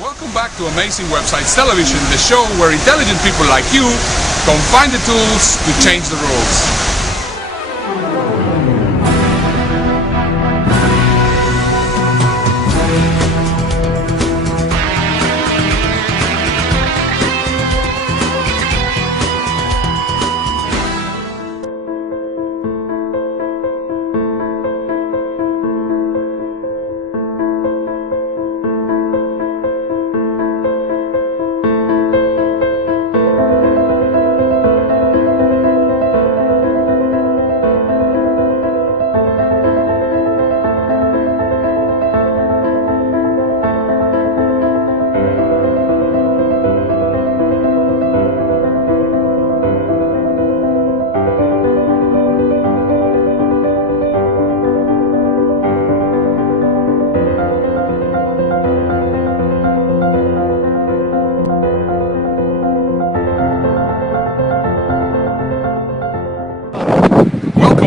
Welcome back to Amazing Websites Television, the show where intelligent people like you can find the tools to change the rules.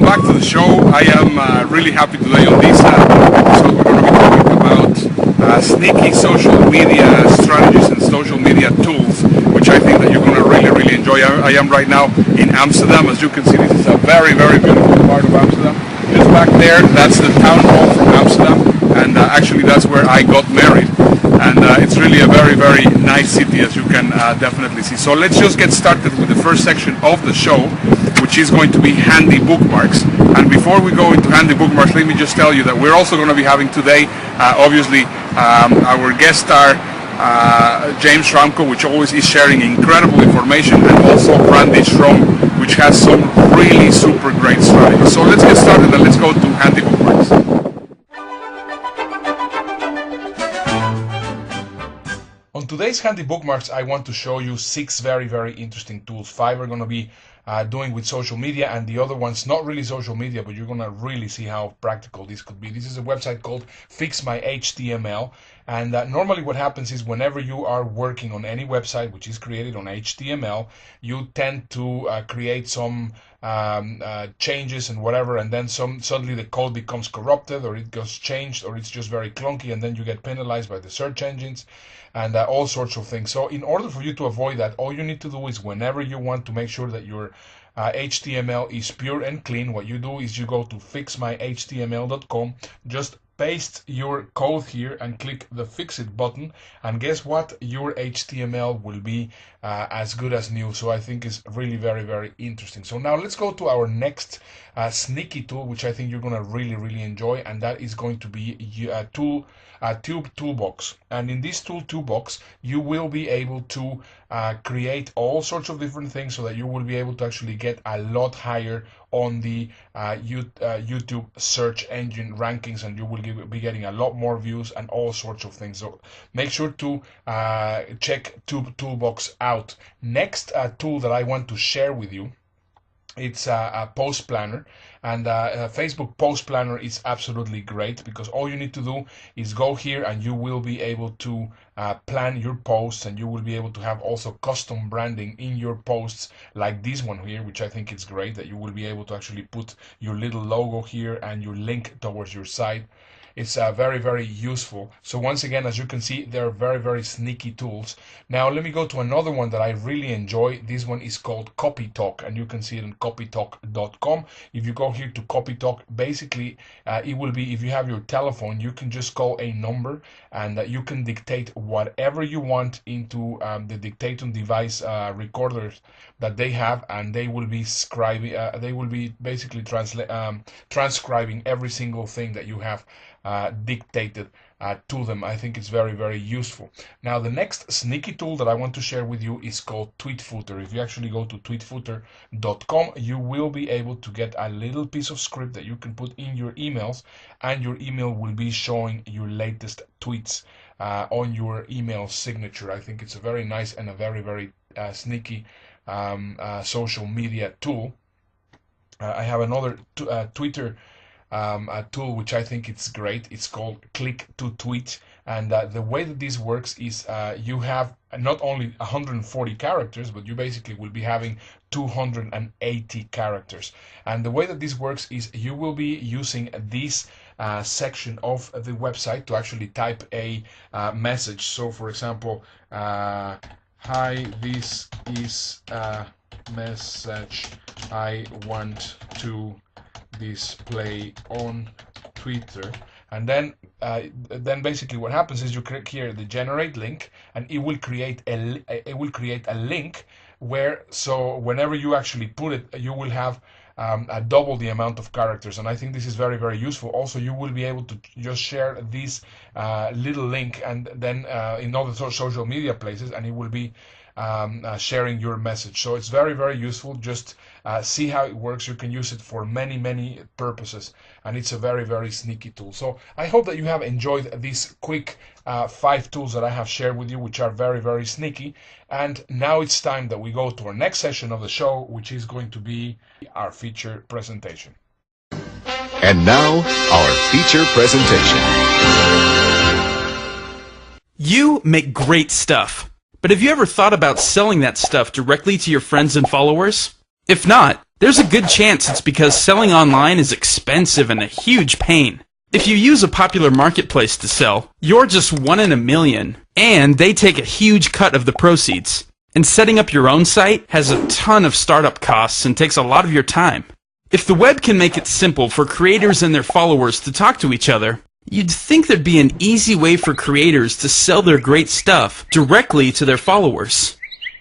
Back to the show. I am really happy today on this episode. We're going to be talking about sneaky social media strategies and social media tools, which I think that you're going to really enjoy. I am right now in Amsterdam. As you can see, this is a very beautiful part of Amsterdam. Just back there, that's the town hall from Amsterdam, and actually that's where I got married. And it's really a very nice city, as you can definitely see. So let's just get started with the first section of the show, which is going to be handy bookmarks. And before we go into handy bookmarks, let me just tell you that we're also going to be having today, obviously, our guest star, James Schrum, which always is sharing incredible information, and also Randy Schrum, which has some really super great strategies. So let's get started and let's go to handy bookmarks. On today's handy bookmarks, I want to show you 6 very interesting tools. 5 are going to be doing with social media, and the other one's not really social media, but you're going to really see how practical this could be. This is a website called Fix My HTML, and normally what happens is whenever you are working on any website which is created on HTML, you tend to create some changes and whatever, and then suddenly the code becomes corrupted, or it gets changed, or it's just very clunky, and then you get penalized by the search engines and all sorts of things. So in order for you to avoid that, all you need to do is whenever you want to make sure that your HTML is pure and clean, what you do is you go to fixmyhtml.com, just paste your code here and click the fix it button, and guess what, your HTML will be as good as new. So I think it's really very interesting. So now let's go to our next sneaky tool, which I think you're going to really enjoy, and that is going to be a tube toolbox. And in this tool toolbox, you will be able to create all sorts of different things, so that you will be able to actually get a lot higher on the YouTube search engine rankings, and you will be getting a lot more views and all sorts of things. So make sure to check Tube Toolbox out. Next tool that I want to share with you, it's a post planner, and Facebook post planner is absolutely great, because all you need to do is go here and you will be able to plan your posts, and you will be able to have also custom branding in your posts, like this one here, which I think is great, that you will be able to actually put your little logo here and your link towards your site. It's very useful. So once again, as you can see, they're very sneaky tools. Now let me go to another one that I really enjoy. This one is called CopyTalk, and you can see it on copytalk.com. If you go here to CopyTalk, basically it will be, if you have your telephone, you can just call a number, and you can dictate whatever you want into the dictating device recorders that they have, and they will be basically transcribing every single thing that you have dictated to them. I think it's very useful. Now the next sneaky tool that I want to share with you is called TweetFooter. If you actually go to tweetfooter.com, you will be able to get a little piece of script that you can put in your emails, and your email will be showing your latest tweets on your email signature. I think it's a very nice and a very sneaky social media tool. I have another Twitter a tool which I think it's great. It's called Click to Tweet, and the way that this works is you have not only 140 characters, but you basically will be having 280 characters. And the way that this works is you will be using these section of the website to actually type a message. So for example, hi, this is a message I want to display on Twitter. And then basically what happens is you click here the generate link, and it will create a link where, so whenever you actually put it, you will have double the amount of characters. And I think this is very, very useful. Also, you will be able to just share this little link and then in other social media places, and it will be sharing your message. So it's very, very useful. Just see how it works. You can use it for many, many purposes, and it's a very, very sneaky tool. So I hope that you have enjoyed these quick 5 tools that I have shared with you, which are very, very sneaky. And now it's time that we go to our next session of the show, which is going to be our feature presentation. And now, our feature presentation. You make great stuff, but have you ever thought about selling that stuff directly to your friends and followers? If not, there's a good chance it's because selling online is expensive and a huge pain. If you use a popular marketplace to sell, you're just one in a million, and they take a huge cut of the proceeds. And setting up your own site has a ton of startup costs and takes a lot of your time. If the web can make it simple for creators and their followers to talk to each other, you'd think there'd be an easy way for creators to sell their great stuff directly to their followers.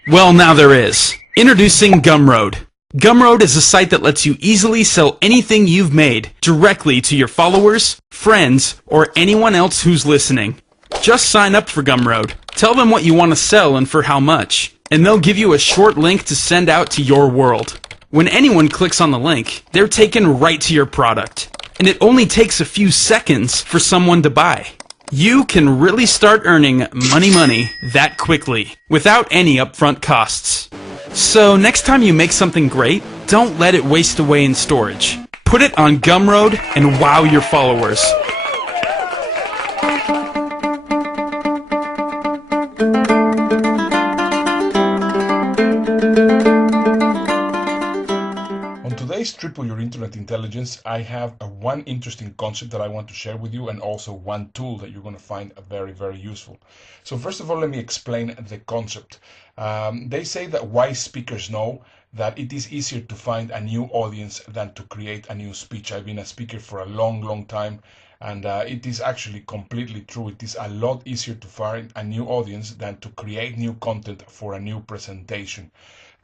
Well, now there is. Introducing Gumroad. Gumroad is a site that lets you easily sell anything you've made directly to your followers, friends, or anyone else who's listening. Just sign up for Gumroad. Tell them what you want to sell and for how much, and they'll give you a short link to send out to your world. When anyone clicks on the link, they're taken right to your product, and it only takes a few seconds for someone to buy. You can really start earning money that quickly, without any upfront costs. So next time you make something great, don't let it waste away in storage. Put it on Gumroad and wow your followers. On today's Triple Your Internet Intelligence, I have one interesting concept that I want to share with you, and also one tool that you're going to find very, very useful. So first of all, let me explain the concept. They say that wise speakers know that it is easier to find a new audience than to create a new speech. I've been a speaker for a long, long time, and it is actually completely true. It is a lot easier to find a new audience than to create new content for a new presentation.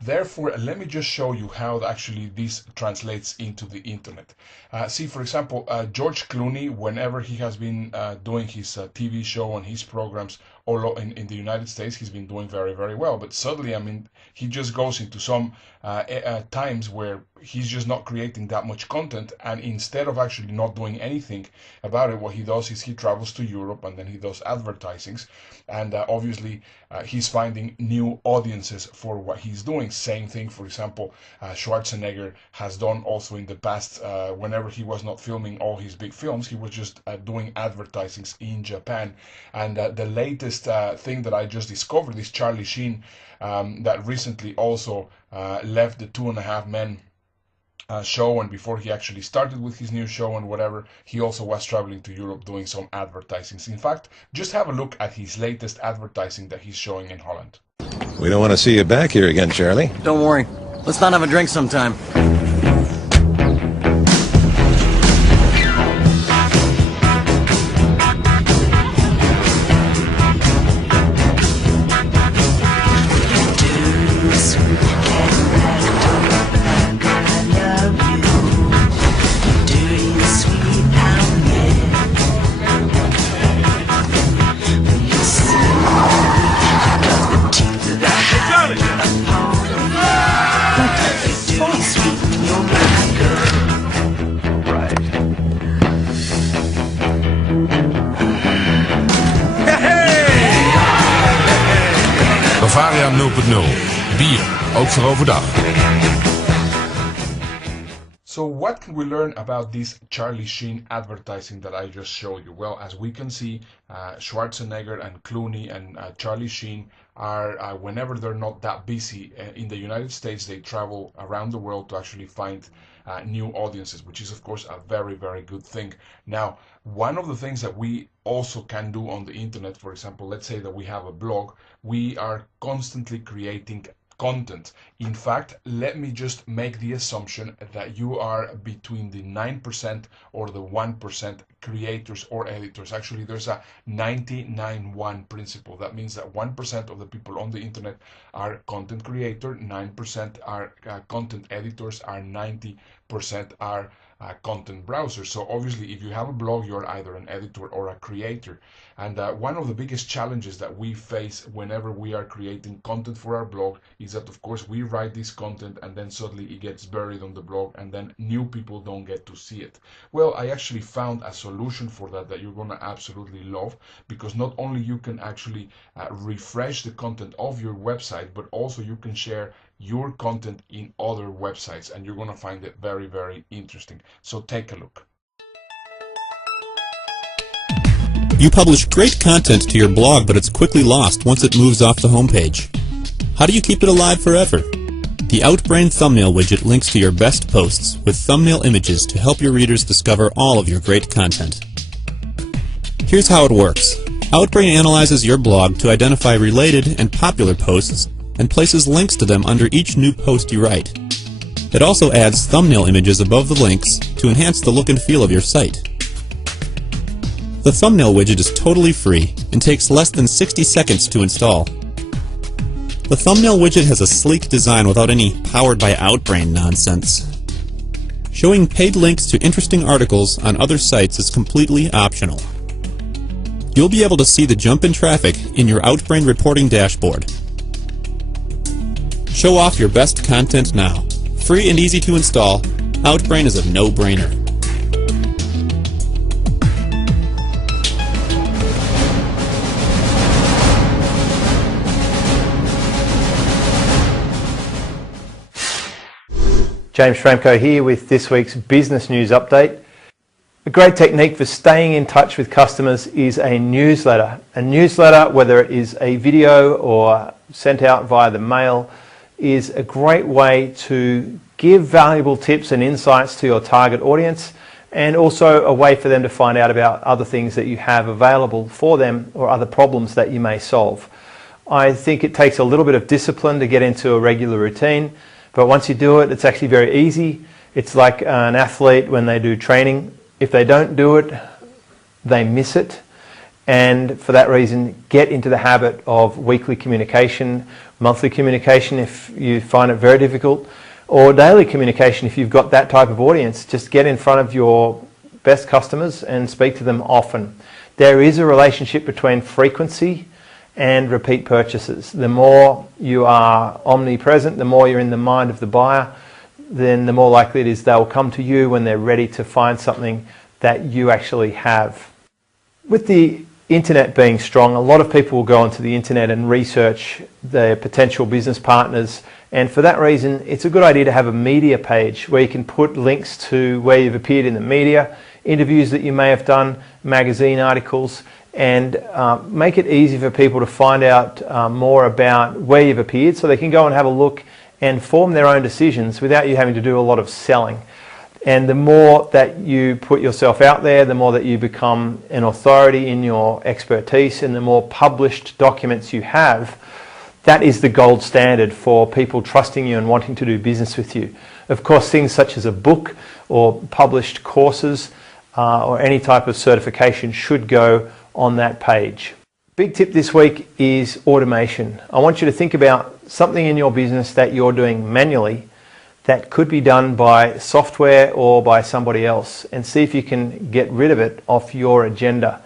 Therefore, let me just show you how actually this translates into the internet. See, for example, George Clooney, whenever he has been doing his TV show and his programs all in the United States, he's been doing very, very well. But suddenly, I mean, he just goes into some times where he's just not creating that much content, and instead of actually not doing anything about it, what he does is he travels to Europe and then he does advertisings, and obviously he's finding new audiences for what he's doing. Same thing, for example, Schwarzenegger has done also in the past. Whenever he was not filming all his big films, he was just doing advertisings in Japan. And the latest thing that I just discovered is Charlie Sheen, that recently also left the 2.5 Men show, and before he actually started with his new show and whatever, he also was traveling to Europe doing some advertisings. In fact, just have a look at his latest advertising that he's showing in Holland. We don't want to see you back here again, Charlie. Don't worry. Let's not have a drink sometime. Bavaria 0.0. Bier, ook voor overdag. So what can we learn about this Charlie Sheen advertising that I just showed you? Well, as we can see, Schwarzenegger and Clooney and Charlie Sheen are, whenever they're not that busy in the United States, they travel around the world to actually find new audiences, which is of course a very, very good thing. Now, one of the things that we also can do on the internet, for example, let's say that we have a blog, we are constantly creating content. In fact, let me just make the assumption that you are between the 9% or the 1% creators or editors. Actually, there's a 99-1 principle. That means that 1% of the people on the internet are content creator, 9% are content editors, are 90% are content browsers. So obviously, if you have a blog, you're either an editor or a creator. And one of the biggest challenges that we face whenever we are creating content for our blog is that, of course, we write this content and then suddenly it gets buried on the blog and then new people don't get to see it. Well, I actually found a solution for that that you're going to absolutely love, because not only you can actually refresh the content of your website, but also you can share your content in other websites, and you're going to find it very, very interesting. So take a look. You publish great content to your blog, but it's quickly lost once it moves off the homepage. How do you keep it alive forever? The Outbrain thumbnail widget links to your best posts with thumbnail images to help your readers discover all of your great content. Here's how it works. Outbrain analyzes your blog to identify related and popular posts and places links to them under each new post you write. It also adds thumbnail images above the links to enhance the look and feel of your site. The thumbnail widget is totally free and takes less than 60 seconds to install. The thumbnail widget has a sleek design without any powered by Outbrain nonsense. Showing paid links to interesting articles on other sites is completely optional. You'll be able to see the jump in traffic in your Outbrain reporting dashboard. Show off your best content now. Free and easy to install, Outbrain is a no-brainer. James Schramko here with this week's business news update. A great technique for staying in touch with customers is a newsletter. A newsletter, whether it is a video or sent out via the mail, is a great way to give valuable tips and insights to your target audience, and also a way for them to find out about other things that you have available for them or other problems that you may solve. I think it takes a little bit of discipline to get into a regular routine, but once you do it, it's actually very easy. It's like an athlete when they do training. If they don't do it, they miss it. And for that reason, get into the habit of weekly communication, monthly communication if you find it very difficult, or daily communication if you've got that type of audience. Just get in front of your best customers and speak to them often. There is a relationship between frequency and repeat purchases. The more you are omnipresent, the more you're in the mind of the buyer, then the more likely it is they'll come to you when they're ready to find something that you actually have. With the internet being strong, a lot of people will go onto the internet and research their potential business partners, and for that reason it's a good idea to have a media page where you can put links to where you've appeared in the media, interviews that you may have done, magazine articles, and make it easy for people to find out more about where you've appeared, so they can go and have a look and form their own decisions without you having to do a lot of selling. And the more that you put yourself out there, the more that you become an authority in your expertise, and the more published documents you have, that is the gold standard for people trusting you and wanting to do business with you. Of course, things such as a book or published courses or any type of certification should go on that page. Big tip this week is automation. I want you to think about something in your business that you're doing manually that could be done by software or by somebody else, and see if you can get rid of it off your agenda.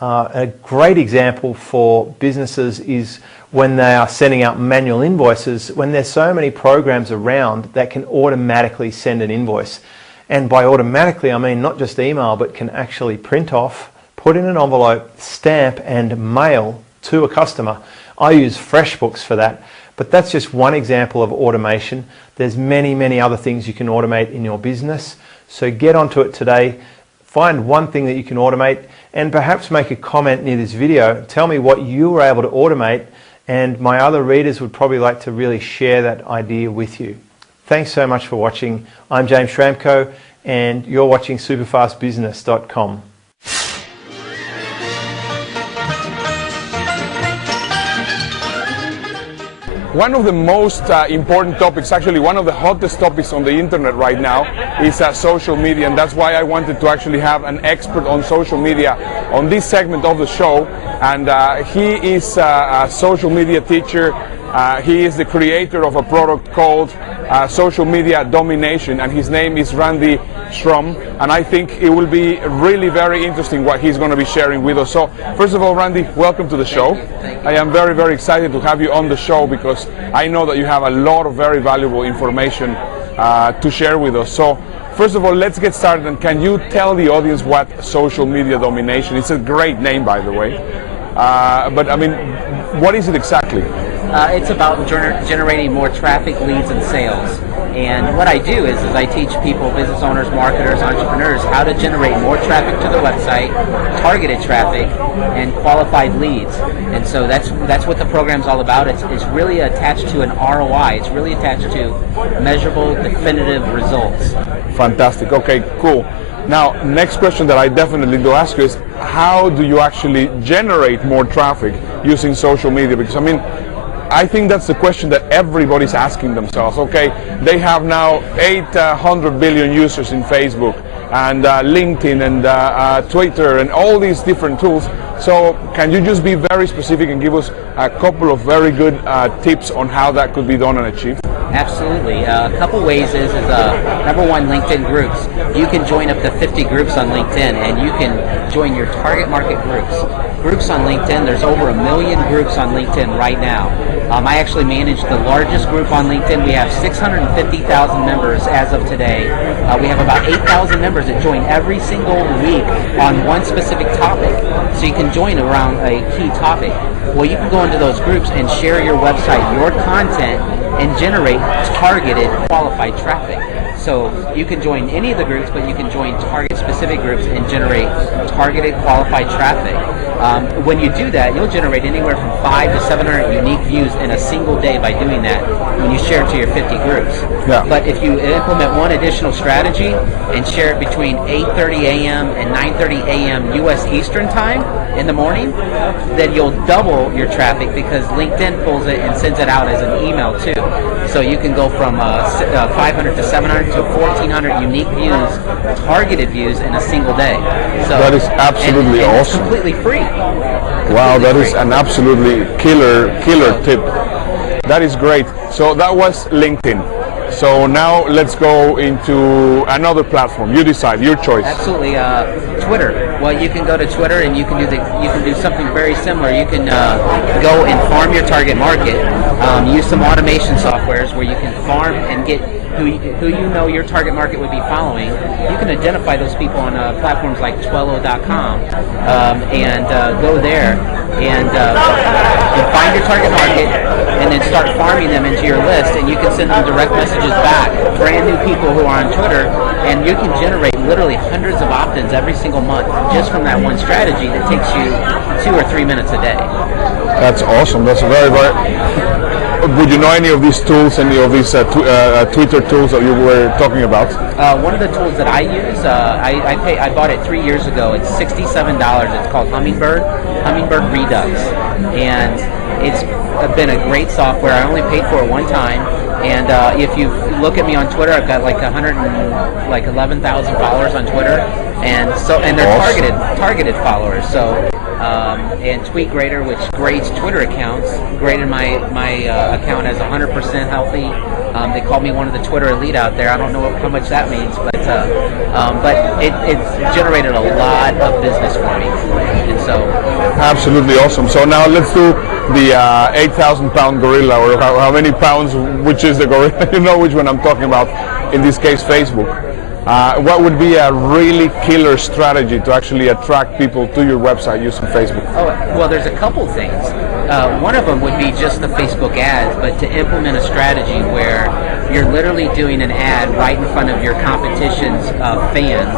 A great example for businesses is when they are sending out manual invoices, when there's so many programs around that can automatically send an invoice. And by automatically, I mean not just email, but can actually print off, put in an envelope, stamp and mail to a customer. I use FreshBooks for that, But that's just one example of automation. There's many, many other things you can automate in your business. So get onto it today. Find one thing that you can automate and perhaps make a comment near this video. Tell me what you were able to automate, and my other readers would probably like to really share that idea with you. Thanks so much for watching. I'm James Schramko, and you're watching superfastbusiness.com. One of the most important topics, actually one of the hottest topics on the internet right now, is social media, and that's why I wanted to actually have an expert on social media on this segment of the show. And he is a social media teacher. He is the creator of a product called Social Media Domination, and his name is Randy Schrum, and I think it will be really very interesting what he's going to be sharing with us. So first of all, Randy, welcome to the show. Thank you. I am very, very excited to have you on the show because I know that you have a lot of very valuable information to share with us. So first of all, let's get started, and can you tell the audience what Social Media Domination is? It's a great name, by the way, but I mean, what is it exactly? It's about generating more traffic, leads, and sales. And what I do is I teach people, business owners, marketers, entrepreneurs, how to generate more traffic to their website, targeted traffic, and qualified leads. And so that's what the program's all about. It's really attached to an ROI. It's really attached to measurable, definitive results. Fantastic. Okay, cool. Now, next question that I definitely do ask you is, how do you actually generate more traffic using social media? Because I mean, I think that's the question that everybody's asking themselves. Okay, they have now 800 billion users in Facebook and LinkedIn and Twitter and all these different tools. So can you just be very specific and give us a couple of very good tips on how that could be done and achieved? Absolutely. A couple ways is number one, LinkedIn groups. You can join up to 50 groups on LinkedIn, and you can join your target market groups. Groups on LinkedIn, there's over 1 million groups on LinkedIn right now. I actually manage the largest group on LinkedIn. We have 650,000 members as of today. We have about 8,000 members that join every single week on one specific topic. So you can join around a key topic. Well, you can go into those groups and share your website, your content, and generate targeted, qualified traffic. So you can join any of the groups, but you can join target-specific groups and generate targeted, qualified traffic. When you do that, you'll generate anywhere from 500 to 700 unique views in a single day by doing that when you share it to your 50 groups. Yeah. But if you implement one additional strategy and share it between 8:30 a.m. and 9:30 a.m. U.S. Eastern Time in the morning, then you'll double your traffic because LinkedIn pulls it and sends it out as an email too. So you can go from 500 to 700 to 1,400 unique views, targeted views in a single day. So that is absolutely and awesome. It's completely free. Wow, that is an absolutely killer tip. That is great. So that was LinkedIn. So now let's go into another platform. You decide, your choice. Absolutely. Twitter. Well, you can go to Twitter and you can do something very similar. You can go and farm your target market. Use some automation softwares where you can farm and get who you know your target market would be following. You can identify those people on platforms like Twello.com and go there and find your target market and then start farming them into your list, and you can send them direct messages back, brand new people who are on Twitter, and you can generate literally hundreds of opt-ins every single month just from that one strategy that takes you 2 or 3 minutes a day. That's awesome. That's very, very... Would you know any of these tools, any of these Twitter tools that you were talking about? One of the tools that I use, I bought it 3 years ago. It's $67. It's called Hummingbird Redux, and it's been a great software. I only paid for it one time, and if you look at me on Twitter, I've got like 11,000 followers on Twitter, and they're awesome. targeted followers. So. And TweetGrader, which grades Twitter accounts, graded my account as 100% healthy. They called me one of the Twitter elite out there. I don't know how much that means, but it's generated a lot of business for me, and so absolutely awesome. So now let's do the 8,000-pound gorilla, or how many pounds? Which is the gorilla? You know which one I'm talking about. In this case, Facebook. What would be a really killer strategy to actually attract people to your website using Facebook? Oh, well, there's a couple things. One of them would be just the Facebook ads, but to implement a strategy where you're literally doing an ad right in front of your competition's fans.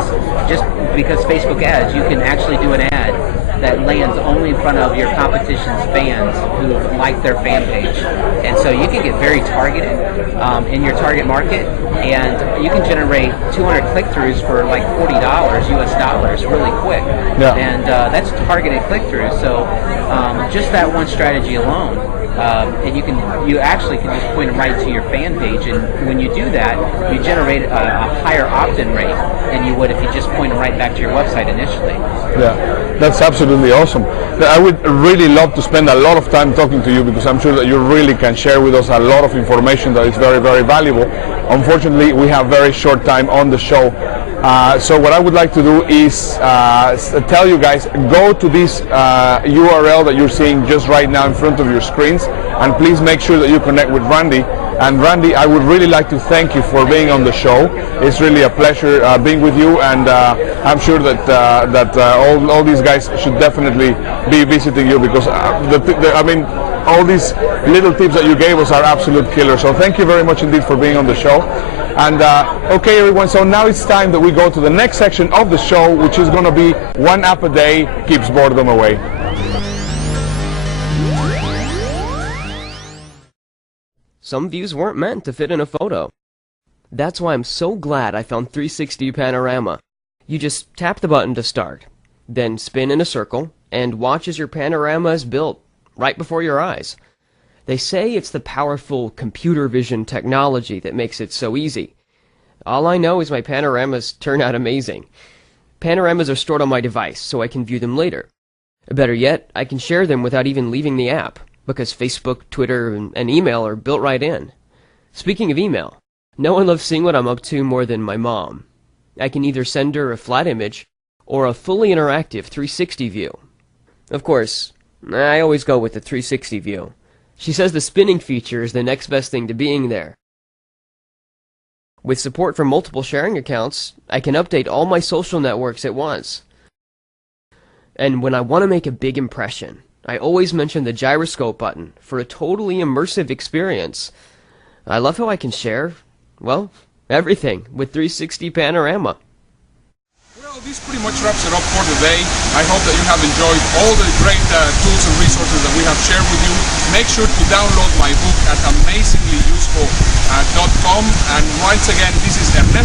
Just because Facebook ads, you can actually do an ad that lands only in front of your competition's fans who like their fan page. And so you can get very targeted in your target market, and you can generate 200 click-throughs for like $40 US dollars really quick. Yeah. And that's targeted click-throughs. So just that one strategy alone, and you actually can just point them right to your fan page, and when you do that, you generate a higher opt-in rate than you would if you just point them right back to your website initially. Yeah, that's absolutely awesome. I would really love to spend a lot of time talking to you because I'm sure that you really can share with us a lot of information that is very, very valuable. Unfortunately, we have very short time on the show. So what I would like to do is tell you guys, go to this URL that you're seeing just right now in front of your screens, and please make sure that you connect with Randy. And Randy, I would really like to thank you for being on the show. It's really a pleasure being with you, and I'm sure that all these guys should definitely be visiting you because I mean, all these little tips that you gave us are absolute killers. So thank you very much indeed for being on the show. And okay, everyone, so now it's time that we go to the next section of the show, which is going to be one app a day keeps boredom away. Some views weren't meant to fit in a photo. That's why I'm so glad I found 360 Panorama. You just tap the button to start, then spin in a circle, and watch as your panorama is built right before your eyes. They say it's the powerful computer vision technology that makes it so easy. All I know is my panoramas turn out amazing. Panoramas are stored on my device, so I can view them later. Better yet, I can share them without even leaving the app, because Facebook, Twitter, and email are built right in. Speaking of email, no one loves seeing what I'm up to more than my mom. I can either send her a flat image or a fully interactive 360 view. Of course, I always go with the 360 view. She says the spinning feature is the next best thing to being there. With support for multiple sharing accounts, I can update all my social networks at once. And when I want to make a big impression, I always mention the gyroscope button for a totally immersive experience. I love how I can share, well, everything with 360 Panorama. Well, this pretty much wraps it up for today. I hope that you have enjoyed all the great tools and resources that we have shared with you. Make sure to download my book at amazinglyuseful.com. And once again, this is Ernesto